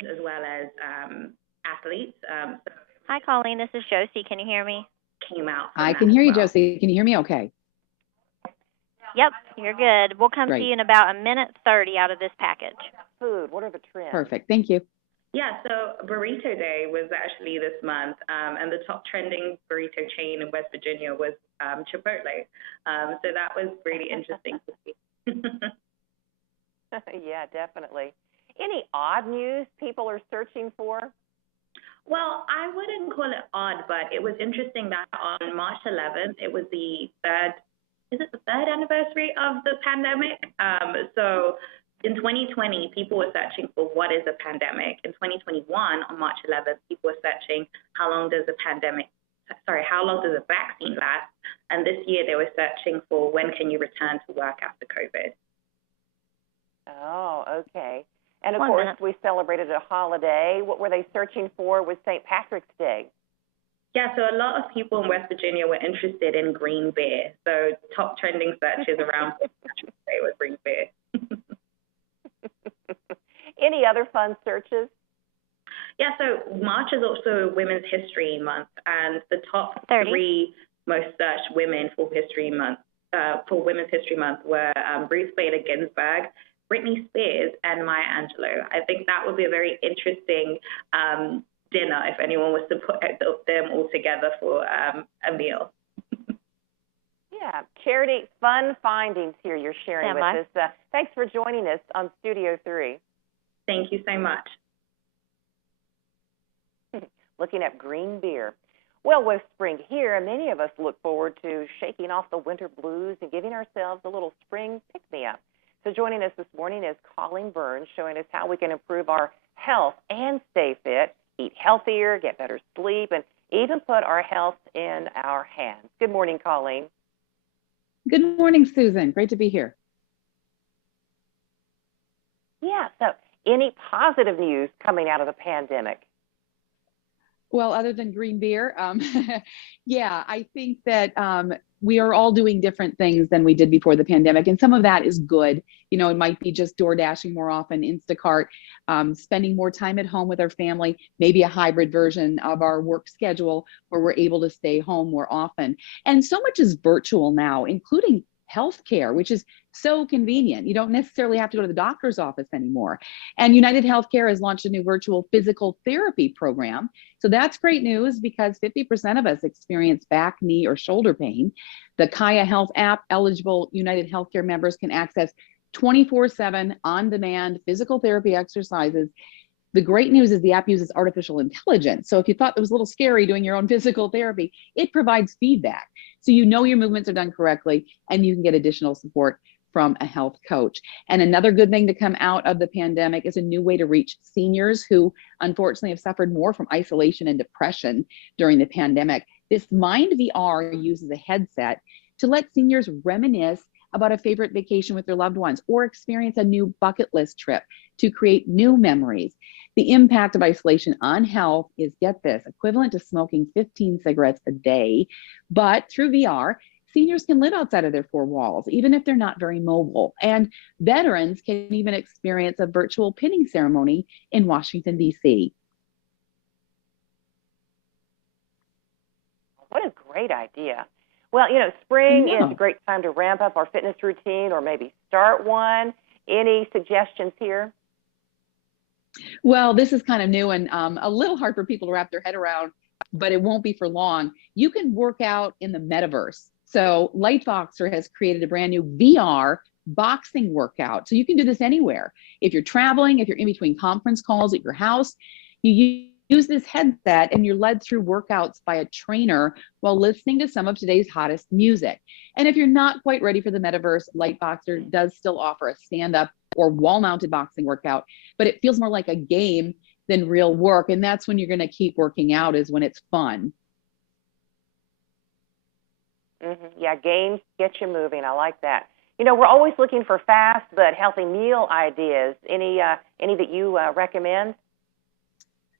teams as well as athletes. Hi, Colleen. This is Josie. Can you hear me? Came out. I can hear you, Josie. Can you hear me okay? Yep, you're good. We'll come to you in about 1:30 out of this package. Food, what are the trends? Perfect. Thank you. Yeah, so Burrito Day was actually this month, and the top trending burrito chain in West Virginia was Chipotle. So that was really interesting to see. Yeah, definitely. Any odd news people are searching for? Well, I wouldn't call it odd, but it was interesting that on March 11th, it was the third anniversary of the pandemic? So in 2020, people were searching for what is a pandemic. In 2021, on March 11th, people were searching how long does a vaccine last? And this year they were searching for when can you return to work after COVID? Oh, okay. And of course, we celebrated a holiday. What were they searching for with St. Patrick's Day? Yeah, so a lot of people in West Virginia were interested in green beer. So top trending searches around St. Patrick's Day was green beer. Any other fun searches? Yeah, so March is also Women's History Month, and the top 3 most searched women for Women's History Month were Ruth Bader Ginsburg, Britney Spears, and Maya Angelou. I think that would be a very interesting dinner if anyone was to put them all together for a meal. Yeah, Charity, fun findings here you're sharing with us. Thanks for joining us on Studio 3. Thank you so much. Looking at green beer. Well, with spring here, many of us look forward to shaking off the winter blues and giving ourselves a little spring pick-me-up. So joining us this morning is Colleen Burns, showing us how we can improve our health and stay fit, eat healthier, get better sleep, and even put our health in our hands. Good morning, Colleen. Good morning, Susan. Great to be here. Yeah, so any positive news coming out of the pandemic? Well, other than green beer, yeah, I think that we are all doing different things than we did before the pandemic. And some of that is good. You know, it might be just door dashing more often, Instacart, spending more time at home with our family, maybe a hybrid version of our work schedule where we're able to stay home more often. And so much is virtual now, including healthcare, which is so convenient. You don't necessarily have to go to the doctor's office anymore. And United Healthcare has launched a new virtual physical therapy program. So that's great news because 50% of us experience back, knee, or shoulder pain. The Kaya Health app, eligible United Healthcare members can access 24/7 on-demand physical therapy exercises. The great news is the app uses artificial intelligence. So if you thought it was a little scary doing your own physical therapy, it provides feedback. So you know your movements are done correctly and you can get additional support from a health coach. And another good thing to come out of the pandemic is a new way to reach seniors who unfortunately have suffered more from isolation and depression during the pandemic. This Mind VR uses a headset to let seniors reminisce about a favorite vacation with their loved ones or experience a new bucket list trip to create new memories. The impact of isolation on health is, get this, equivalent to smoking 15 cigarettes a day. But through VR, seniors can live outside of their 4 walls, even if they're not very mobile. And veterans can even experience a virtual pinning ceremony in Washington, D.C. What a great idea. Well, you know, spring is a great time to ramp up our fitness routine or maybe start one. Any suggestions here? Well, this is kind of new and a little hard for people to wrap their head around, but it won't be for long. You can work out in the metaverse. So Lightboxer has created a brand new VR boxing workout. So you can do this anywhere. If you're traveling, if you're in between conference calls at your house, you use this headset and you're led through workouts by a trainer while listening to some of today's hottest music. And if you're not quite ready for the metaverse, Lightboxer does still offer a stand-up or wall-mounted boxing workout, but it feels more like a game than real work. And that's when you're going to keep working out, is when it's fun. Yeah, games get you moving. I like that. You know, we're always looking for fast but healthy meal ideas. Any that you recommend?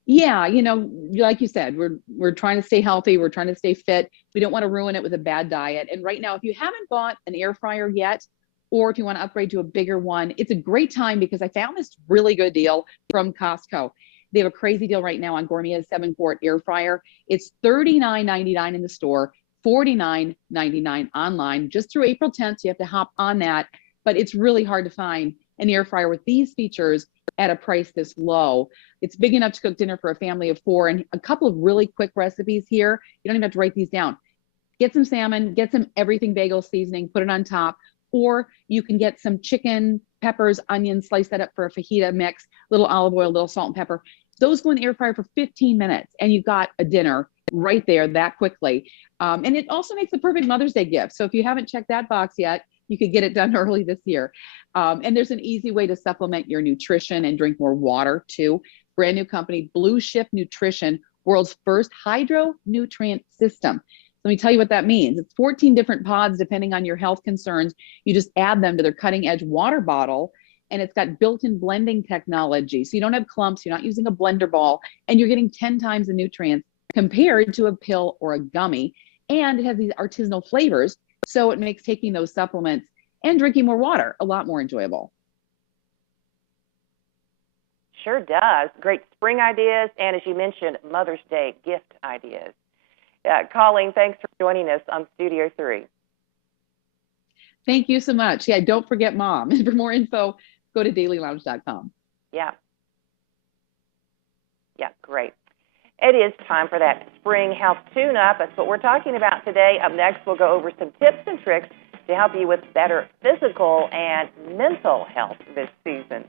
Yeah, you know, like you said, we're trying to stay healthy. We're trying to stay fit. We don't want to ruin it with a bad diet. And right now, if you haven't bought an air fryer yet, or if you want to upgrade to a bigger one, it's a great time because I found this really good deal from Costco. They have a crazy deal right now on Gourmet's 7-quart air fryer. It's $39.99 in the store, $49.99 online, just through April 10th. So you have to hop on that. But it's really hard to find an air fryer with these features at a price this low. It's big enough to cook dinner for a family of 4, and a couple of really quick recipes here. You don't even have to write these down. Get some salmon, get some everything bagel seasoning, put it on top, or you can get some chicken, peppers, onions, slice that up for a fajita mix, little olive oil, little salt and pepper. Those go in the air fryer for 15 minutes, and you've got a dinner right there that quickly. And it also makes the perfect Mother's Day gift. So if you haven't checked that box yet, you could get it done early this year. And there's an easy way to supplement your nutrition and drink more water too. Brand new company, Blue Shift Nutrition, world's first hydro nutrient system. Let me tell you what that means. It's 14 different pods depending on your health concerns. You just add them to their cutting edge water bottle, and it's got built-in blending technology. So you don't have clumps, you're not using a blender ball, and you're getting 10 times the nutrients compared to a pill or a gummy. And it has these artisanal flavors, so it makes taking those supplements and drinking more water a lot more enjoyable. Sure does. Great spring ideas, and as you mentioned, Mother's Day gift ideas. Colleen, thanks for joining us on Studio 3. Thank you so much. Yeah, don't forget Mom. And for more info, go to dailylounge.com. Yeah, great. It is time for that spring health tune-up. That's what we're talking about today. Up next, we'll go over some tips and tricks to help you with better physical and mental health this season.